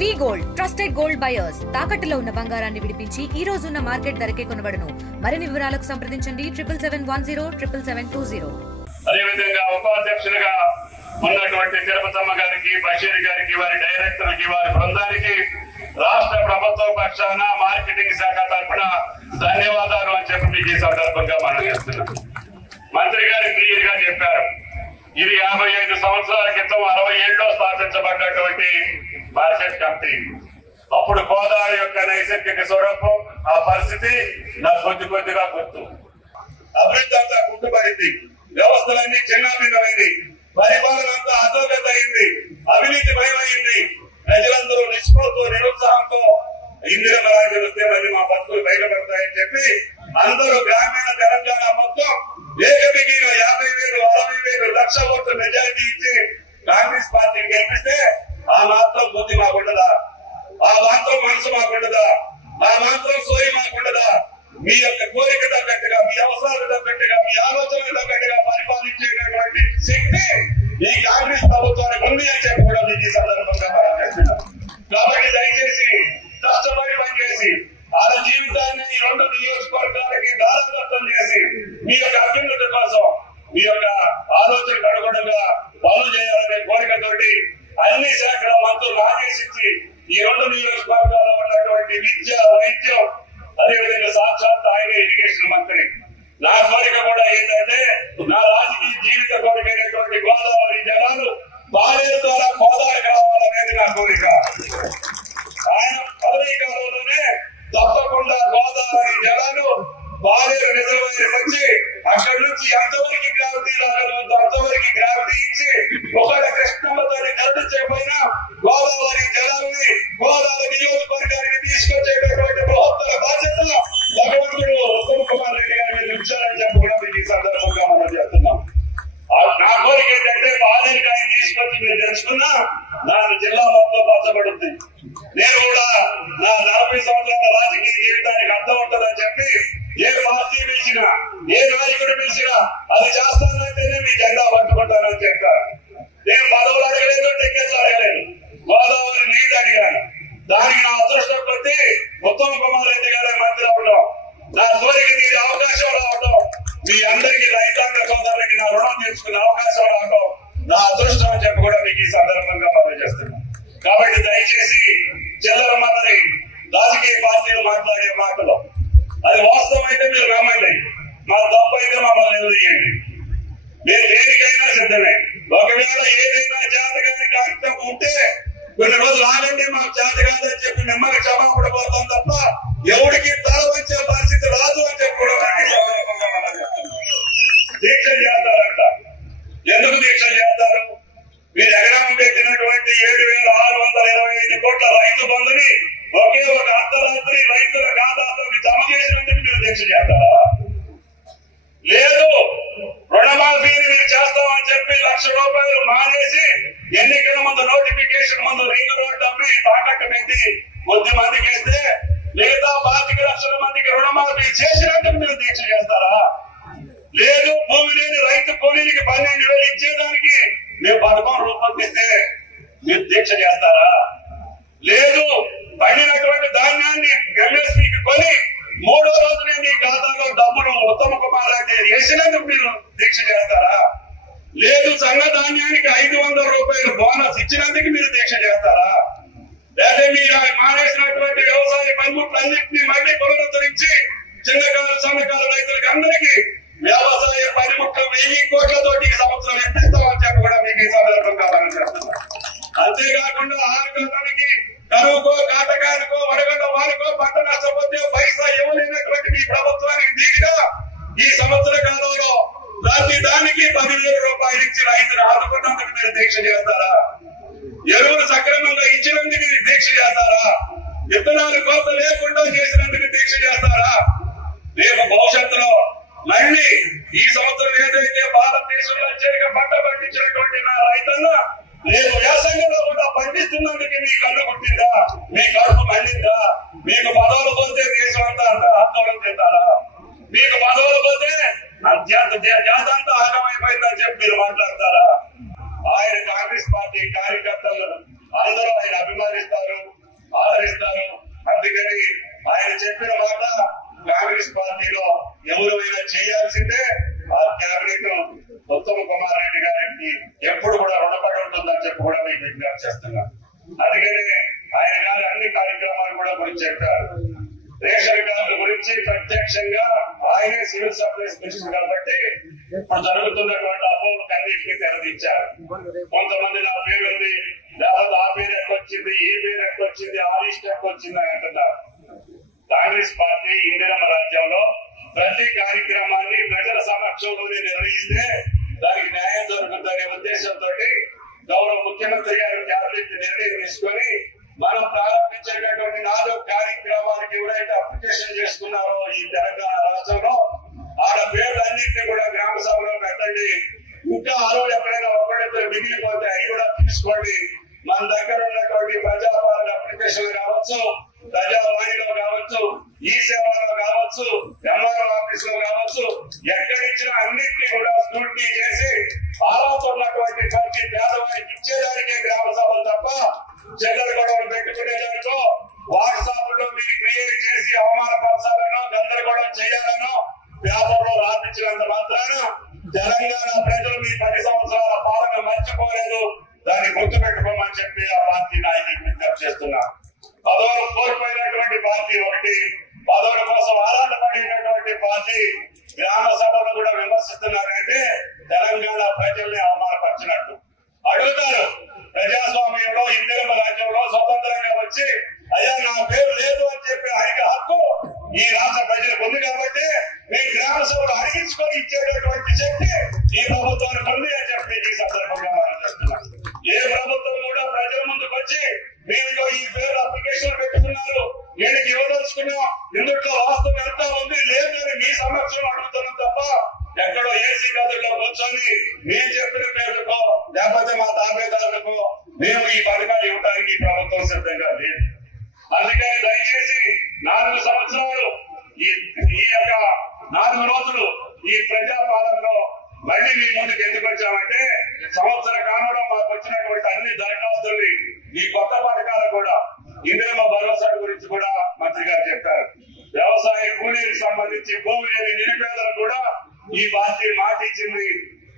వి gold trusted gold buyers తాకట్టులో ఉన్న బంగారాన్ని విడిపించి ఈ రోజు ఉన్న మార్కెట్ ధరకే కొనబడును. మరిన్ని వివరాలకు సంప్రదించండి 77107720. అదే విధంగా ఉపాధ్యక్షులుగా ఉన్నటువంటి తిరుపతమ్మ గారికి, బషీర్ గారికి, వారి డైరెక్టర్కి, వారి బృందానికి రాష్ట్ర ప్రభుత్వ పక్షాన మార్కెటింగ్ శాఖ తరఫున ధన్యవాదాలు అని చెప్పి మీకు ఈ సందర్భంగా మనం చేస్తున్నాం. మంత్రి గారు క్లియర్ గా చెప్పారు, ఇది 55 సంవత్సరాల క్రితం 67లో స్థాపించబడ్డటువంటి మార్కెట్ కమిటీ. అప్పుడు గోదావరి యొక్క నైసర్గిక స్వరూపం, ఆ పరిస్థితి నాకు కొద్దిగా గుర్తు. అభివృద్ధి అంతా కుంటుపడింది, వ్యవస్థలన్నీ చిన్నాభిన్నమైంది, పరిపాలన అంతా అధోగత అయింది, అవినీతి భయమైంది. ప్రజలందరూ నిష్ఠతో నిరుత్సాహంతో ఇందిరమ్మ రాజ్యం వస్తే మరి మా బతుకులు బయటపడతాయని చెప్పి అందరూ గ్రామీణ తెలంగాణ మొత్తం ఏకబిగిగా 50,000, 60,000 లక్షల ఓట్ల మెజారిటీ ఇచ్చి కాంగ్రెస్ పార్టీని గెలిపిస్తే ఆ మాత్రం బుద్ధి మాకుండదా, ఆ మాత్రం మనసు మాకుండదా, ఆ మాత్రం సోయి మాకుండదా? మీ యొక్క కోరిక తగ్గట్టుగా, మీ అవసరాలకు తగ్గట్టుగా, మీ ఆలోచనకు తగ్గట్టుగా పరిపాలించేటటువంటి శక్తి ఈ కాంగ్రెస్ ప్రభుత్వానికి ఉంది అని చెప్పి కూడా మీకు ఈ సందర్భంగా మనం చేస్తున్నాం. కాబట్టి దయచేసి కష్టపడి పనిచేసి వాళ్ళ జీవితాన్ని ఈ 2 నియోజకవర్గాలకి దారాదత్తం చేసి మీ యొక్క అభ్యున్నతి కోసం, మీ యొక్క ఆలోచనకు అనుగుణంగా పనులు చేయాలనే కోరికతోటి అన్ని శాఖల మంత్రులు ఆదేశించి ఈ 2 నియోజకవర్గాల్లో ఉన్నటువంటి విద్య, వైద్యం, అదేవిధంగా సాక్షాత్ ఆయన ఇరిగేషన్ మంత్రి. నా కోరిక కూడా ఏంటంటే, నా రాజకీయ జీవిత కోరికైనటువంటి గోదావరి జలాలు బాలేరు ద్వారా గోదావరికి రావాలనేది నా కోరిక. ఆయన పదవీ కాలంలోనే తప్పకుండా గోదావరి జలాలు బాలేరు రిజర్వాయర్ వచ్చి అక్కడి నుంచి ఎంతవరకు గ్రావిటీ రాగలవద్దు అంతవరకు గ్రావిటీ ఇచ్చి ఒకవేళ కృష్ణమ్మతో కరెంటు చేయకపోయినా గోదావరి జలాన్ని గోదావరి నియోజకవర్గానికి తీసుకొచ్చేటటువంటి బృహత్తర బాధ్యత భగవంతుడు ఉత్తమ్ కుమార్ రెడ్డి గారి మీద ఉంచాలని చెప్పి కూడా మీకు ఈ సందర్భంగా మనం చేస్తున్నాం. నా కోరిక ఏంటంటే బాలేరుకి ఆయన తీసుకొచ్చి మీరు తెలుసుకున్నా నా జిల్లా మొత్తం పంచబడుతుంది. నేను కూడా నా 40 సంవత్సరాల రాజకీయ జీవితానికి అర్థం ఉంటుందని చెప్పి ఏ పార్టీ పిలిచినా, ఏ నాయకుడు పిలిచినా అది చేస్తానంటేనే మీ జెండా పట్టుకుంటానని చెప్పారు. నేను పదవులు అడగలేదు, టికెట్లు అడగలేదు, గోదావరి నీటి అడిగాను. దానికి నా అదృష్టం కొద్ది ఉత్తమ్ కుమార్ రెడ్డి గారి మంత్రి అవడం, నా కోరిక తీరే అవకాశం రావడం, మీ అందరికీ రైతాంగ సోదరులకి నా రుణం తీసుకునే అవకాశం రావడం నా అదృష్టం అని చెప్పి కూడా మీకు ఈ సందర్భంగా మనం చేస్తున్నాం. కాబట్టి దయచేసి చిల్లర మంది రాజకీయ పార్టీలు మాట్లాడే మాటలు అది వాస్తవం అయితే మీరు నమ్మండి, మా తప్పు అయితే మమ్మల్ని నిలదీయండి. మీరు దేనికైనా సిద్ధమే. ఒకవేళ ఏదైనా జాతకాన్ని కాగితం ఉంటే కొన్ని రోజులు ఆగండి, మాకు చేత కాదని చెప్పి మిమ్మల్ని క్షమాపణ పోతాం తప్ప ఎవరికి తల వచ్చే పరిస్థితి రాదు అని చెప్పి కూడా దీక్షలు చేస్తారంట. ఎందుకు దీక్షలు చేస్తారు? మీరు ఎకరం పెట్టినటువంటి 7,625 కోట్ల రైతు బంధుని ఒకే ఒక అర్ధరాత్రి రైతుల ఖాతాలోకి జమ చేసినందుకు మీరు దీక్ష చేస్తారా? లేదు, రుణమాఫీని మీరు చేస్తామని చెప్పి ₹1,00,000 మానేసి ఎన్నికల ముందు నోటిఫికేషన్ ముందు రింగ్ రోడ్డు అమ్మి తాకట్టు పెట్టి కొద్ది మందికి వేస్తే మిగతా 25 లక్షల మందికి రుణమాఫీ చేసినందుకు మీరు దీక్ష చేస్తారా? లేదు, భూమి లేని రైతు కూలీకి 12,000 ఇచ్చేదానికి మేము పథకం రూపొందిస్తే మీరు దీక్ష చేస్తారా? లేదు, పండినటువంటి ధాన్యాన్ని ఎంఎస్పీకి కొని 3వ రోజునే మీ ఖాతాలో డబ్బులు ఉత్తమ్ కుమార్ రెడ్డి వేసినందుకు మీరు దీక్ష చేస్తారా? లేదు, సంఘ ధాన్యానికి ₹500 బోనస్ ఇచ్చినందుకు మీరు దీక్ష చేస్తారా? లేదా మీరు మానేసినటువంటి వ్యవసాయ పనిముట్లన్నింటినీ మళ్ళీ పునరుద్ధరించి చిన్నకారు సన్నకారు రైతులకి అందరికీ వ్యవసాయ పనిముట్లు 1000 కోట్లతోటి ఈ సంవత్సరం ఇప్పిస్తామని చెప్పి కూడా మీకు ఈ సందర్భంగా మనం చేస్తున్నాం. అంతేకాకుండా ఆహారానికి కరువుకో, కాటకానికో, వడగండ వారికో పంట నష్టపోతే పైసా ఇవ్వలేనటువంటి మీ ప్రభుత్వానికి దీటుగా ఈ సంవత్సర కాలంలో ప్రతి దానికి ₹10,000 ఇచ్చి రైతులు ఆదుకున్నందుకు మీరు దీక్ష చేస్తారా? ఎరువులు సక్రమంగా ఇచ్చినందుకు దీక్ష చేస్తారా? విత్తనాలు కొరత లేకుండా చేసినందుకు దీక్ష చేస్తారా? రేపు భవిష్యత్తులో మళ్ళీ ఈ సంవత్సరం ఏదైతే భారతదేశంలో అత్యధిక పంట పండించినటువంటి నా రైతన్న రేపు వ్యాసంగంలో కూడా పండిస్తున్నందుకు మీ కళ్ళు పుట్టిందా? మీ కడుపు మండిందా? మీకు పదవులు పోతే దేశం అంతా ఆందోళన చెందాలా? మీకు పదవులు పోతే జాత అంతా ఆగమైపోయిందని చెప్పి మీరు మాట్లాడతారా? ఆయన కాంగ్రెస్ పార్టీ కార్యకర్తలు అందరూ ఆయన అభిమానిస్తారు. చెప్పిన మాట కాంగ్రెస్ పార్టీలో ఎవరైనా చేయాల్సిందే. ఆ క్యాబినెట్ ఉత్తమ్ కుమార్ రెడ్డి గారికి ఎప్పుడు కూడా రుణపడి ఉంటుందని చెప్పి కూడా మీకు విజ్ఞప్తి చేస్తున్నాను. అందుకనే ఆయన గారు అన్ని కార్యక్రమాలు కూడా గురించి చెప్పారు. రేషన్ కార్డు గురించి ప్రత్యక్షంగా ఆయనే సివిల్ సప్లైస్ మినిస్టర్ కాబట్టి ఇప్పుడు జరుగుతున్నటువంటి అపోహలకు అన్నింటినీ తెరదించారు. కొంతమంది నా పేరు ఉంది, లేకపోతే ఆ పేరు ఎక్కొచ్చింది, ఈ పేరు ఎక్కొచ్చింది, ఆ లిస్ట్ ఎక్కొచ్చింది అని అంటున్నారు. కాంగ్రెస్ పార్టీ ఇందిరమ్మ రాజ్యంలో ప్రతి కార్యక్రమాన్ని ప్రజల సమక్షంలోనే నిర్వహిస్తే దానికి న్యాయం జరుగుతుందనే ఉద్దేశంతో గౌరవ ముఖ్యమంత్రి గారు క్యాబినెట్ నిర్ణయం తీసుకొని మనం ప్రారంభించేటటువంటి 4 కార్యక్రమాలకు ఎవరైతే అప్లికేషన్ చేసుకున్నారో ఈ తెలంగాణ రాష్ట్రంలో ఆడ పేర్లన్నింటినీ కూడా గ్రామ సభలో పెట్టండి. ఇంకా ఆ రోజు ఎక్కడైనా ఒకళ్ళిద్దరు మిగిలిపోతే అవి కూడా తీసుకోండి. మన దగ్గర ఉన్నటువంటి ప్రజాపాలన అప్లికేషన్లు కావచ్చు, ప్రజావాణిలో కావచ్చు, ఈ సేవలో కావచ్చు, ఎంఆర్ఓ ఆఫీస్ లో కావచ్చు, ఎక్కడిచ్చినా అన్నింటినీ కూడా స్క్రూటినీ చేసి అర్హత ఉన్నటువంటి ప్రతి పేదవారికి ఇచ్చేదానికే గ్రామ సభలు తప్ప చిల్లర గొడవలు పెట్టుకునేదానికో వాట్సాప్ లో మీరు క్రియేట్ చేసి అవమానపరచాలనో గందరగోళం చేయాలనో పేపర్లో రాపించినంత మాత్రాన తెలంగాణ ప్రజలు మీ 10 సంవత్సరాల పాలన మర్చిపోలేదు. దాన్ని గుర్తుపెట్టుకోమని చెప్పి ఆ పార్టీ నాయకులకు విజ్ఞప్తి చేస్తున్నా. పదవులు కోల్పోయినటువంటి పార్టీ ఒకటి, పదవుల కోసం ఆరాటపడినటువంటి పార్టీ గ్రామ సభలో కూడా విమర్శిస్తున్నారంటే తెలంగాణ ప్రజల్ని అవమానపరిచినట్టు. అడుగుతారు ప్రజాస్వామ్యంలో ఇందిరమ్మ రాజ్యంలో స్వతంత్రంగా వచ్చి అయ్యా నా పేరు లేదు అని చెప్పి అడిగే హక్కు ఈ రాష్ట్ర ప్రజలకు ఉంది కాబట్టి మీ గ్రామ సభలు అడిగించుకొని ఇచ్చేటటువంటి శక్తి ఈ ప్రభుత్వానికి ఉంది అని చెప్పి ఈ సందర్భంగా మనం చెప్తున్నాం. ఏ ప్రభుత్వం కూడా ప్రజల ముందుకు వచ్చి మీరు ఈ పేరు అప్లికేషన్ పెట్టుకున్నారు, వీళ్ళకి ఇవ్వదలుచుకున్నాం, ఇందులో వాస్తవం ఎంత ఉంది లేదు అని మీ సమక్షంలో అడుగుతున్నాం తప్ప ఎక్కడో ఏసీ గదుల్లో కూర్చొని మేము చెప్పిన పేరుకో లేకపోతే మా తాబేదారులకో మేము ఈ పథకాలు ఇవ్వడానికి ప్రభుత్వం సిద్ధంగా లేదు. అందుకని దయచేసి 4 సంవత్సరాలు ఈ యొక్క 4 రోజులు ఈ ప్రజాపాలనలో మళ్ళీ మీ ముందుకు ఎందుకు వచ్చామంటే సంవత్సర కాలంలో మాకు వచ్చినటువంటి అన్ని దరఖాస్తుల్ని ఈ కొత్త పథకాలు కూడా ఇందిరమ్మ భరోసా గురించి కూడా మంత్రి గారు చెప్పారు. వ్యవసాయ కూలీకి సంబంధించి భూమి లేని నిరుపేదలు కూడా ఈ పార్టీ మాట ఇచ్చింది,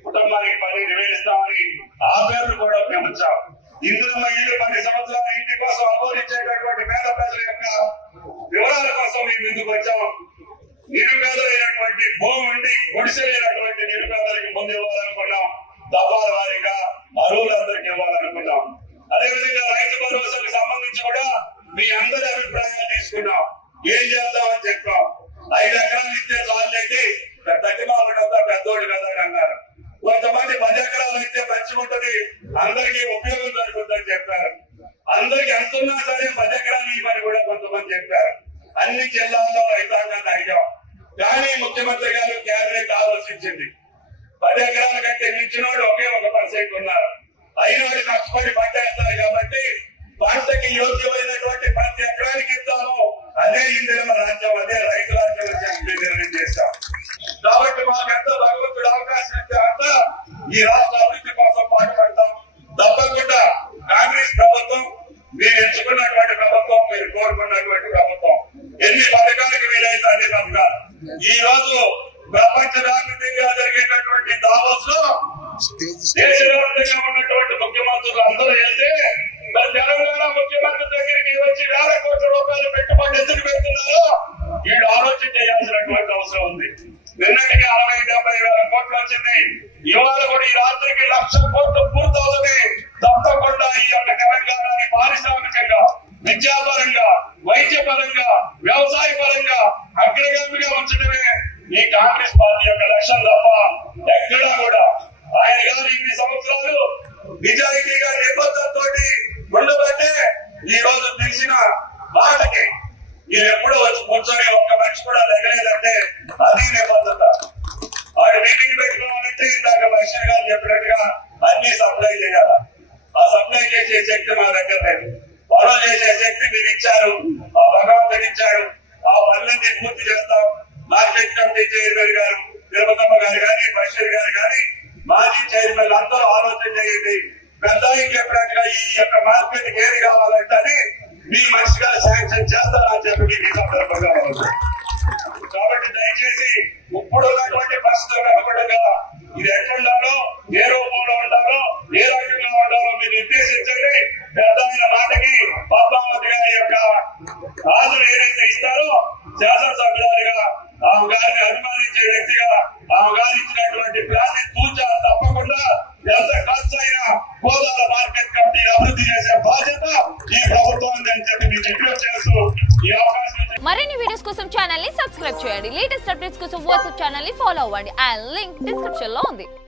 కుటుంబానికి 12,000 ఇస్తామని ఆ పేర్లు కూడా మేము వచ్చాం. ఇందిరమ్మ ఇల్లు 10 సంవత్సరాల ఇంటి కోసం అమోదించేటటువంటి పేద ప్రజల యొక్క వివరాల కోసం మేము ముందుకు వచ్చాం. నిరుపేదలైనటువంటి భూమి ఉండి గుడిసెలైనటువంటి నిరుపేదలకు ముందు ఇవ్వాలనుకున్నాం. దఫాల వారీగా అర్హులందరికీ ఇవ్వాలనుకున్నాం. అదేవిధంగా రైతు భరోసాకు సంబంధించి కూడా మీ అందరి అభిప్రాయాలు తీసుకున్నాం. ఏం చేద్దామని చెప్పాం. 5 ఎకరాలు ఇస్తే చాలండి, తగ్గిమాలంతా పెద్దోడు కదా అని అన్నారు. కొంతమంది 10 ఎకరాలు అయితే మంచిగా ఉంటది, అందరికీ ఉపయోగం జరుగుతుందని చెప్పారు. అందరికి ఎంత ఉన్నా సరే 10 ఎకరాలు ఇవ్వని కూడా కొంతమంది చెప్పారు. అన్ని జిల్లాల్లో రైతాంగాన్ని అడిగాం. కానీ ముఖ్యమంత్రి గారు క్యాబినెట్ ఆలోచించింది. 10 ఎకరాల కంటే మించిన వాళ్ళు ఒకే 1% ఉన్నారు. అయినోడు కష్టపడి పంట వేస్తారు కాబట్టి పంటకి యోగ్యమైనటువంటి ప్రతి ఎకరానికి ఇస్తాము. అదే ఇందిరమ్మ రాజ్యం, అదే రైతు రాజ్యం చెప్పి నిర్ణయం చేస్తాం. కాబట్టి మాకెంతో భగవంతుడు అవకాశం ఇస్తే అంత ఈ రాష్ట్ర అభివృద్ధి కోసం పాటుపడతాం. తప్పకుండా కాంగ్రెస్ ప్రభుత్వం మీరు ఎంచుకున్నటువంటి ప్రభుత్వం, మీరు కోరుకున్నటువంటి ప్రభుత్వం ఎన్ని పథకాలకు వీలైతే అన్ని పథకాలు. ఈ రోజు ప్రపంచ వ్యాప్తంగా జరిగేటటువంటి దావోస్ లో దేశవ్యాప్తంగా ఉన్నటువంటి ముఖ్యమంత్రులు అందరూ వెళ్తే మరి తెలంగాణ ముఖ్యమంత్రి దగ్గరికి వచ్చి వేల కోట్ల రూపాయలు పెట్టుబడి ఎందుకు పెడుతున్నారో వీళ్ళు ఆలోచన చేయాల్సినటువంటి అవసరం ఉంది. నిన్నటికి 60-70 వేల కోట్లు వచ్చింది. ఇవాళ కూడా ఈ రాత్రికి 1,00,000 కోట్లు పూర్తవుతుంది. తప్పకుండా ఈ యొక్క తెలంగాణని పారిశ్రామికంగా, విద్యాపరంగా, వైద్యపరంగా, వ్యవసాయ పరంగా అగ్రగామిగా ఉంచడమే ఈ కాంగ్రెస్ పార్టీ యొక్క లక్ష్యం తప్ప ఎక్కడా కూడా ఆయన గారు ఇన్ని సంవత్సరాలు నిజాయితీగా నిబద్ధతతో ఉండబట్టే ఈ రోజు తెలిసిన మాటకి మీరు ఎప్పుడో వచ్చి కూర్చొని ఒక్క మనిషి కూడా లెగలేదంటే అది నిబద్ధత. ఆయన మీటింగ్ పెట్టుకోవాలంటే ఇందాక బషీర్ గారు చెప్పినట్టుగా అన్ని సప్లై చేయాలి. ఆ సప్లై చేసే శక్తి మా దగ్గర లేదు. పనులు చేసే శక్తి మీరు ఇచ్చారు, ఆ భగవంతుడు ఇచ్చాడు. ఆ పనులన్నీ పూర్తి చేస్తాం. మార్కెట్ కమిటీ చైర్మన్ గారు తిరుపతమ్మ గారు కానీ, బషీర్ గారు కానీ, మాజీ చైర్మన్ అందరూ ఆలోచన చేయండి. పెద్ద చెప్పినట్టుగా ఈ యొక్క మార్కెట్ ఏది కావాలంటే మీ మనిషిగా శాంక్షన్ చేస్తారా చెప్పి మీకు ఈ సందర్భంగా కాబట్టి దయచేసి ఇప్పుడు ఉన్నటువంటి పరిస్థితులకు అనుగుణంగా ఇది ఎట్లా ఉండాలో, ఏ రూపంలో ఉండాలో, ఏ రకంగా ఉండాలో మీరు నిర్దేశించండి. పెద్ద ఆయన మాటకి పద్మావతి గారి యొక్క హాజరు ఏదైతే ఇస్తారో శాసనసభ్యులుగా ఆమె గారిని అభిమానించే వ్యక్తిగా ఆమె గారి ఇచ్చినటువంటి ప్లాన్ ని తూచా తప్పకుండా ఎంత ఖర్చు అయినా కోదాల మార్కెట్ కమిటీని అభివృద్ధి చేసే బాధ్యత ఈ ప్రభుత్వాన్ని అని చెప్పి మీకు రిక్వెస్ట్ చేస్తూ ఈ అవకాశం. మరిన్ని వీడియోస్ కోసం ఛానల్ ని సబ్స్క్రైబ్ చేయండి. లేటెస్ట్ అప్డేట్స్ కోసం వాట్సాప్ ఛానల్ ని ఫాలో అవ్వండి. ఆ లింక్ డిస్క్రిప్షన్ లో ఉంది.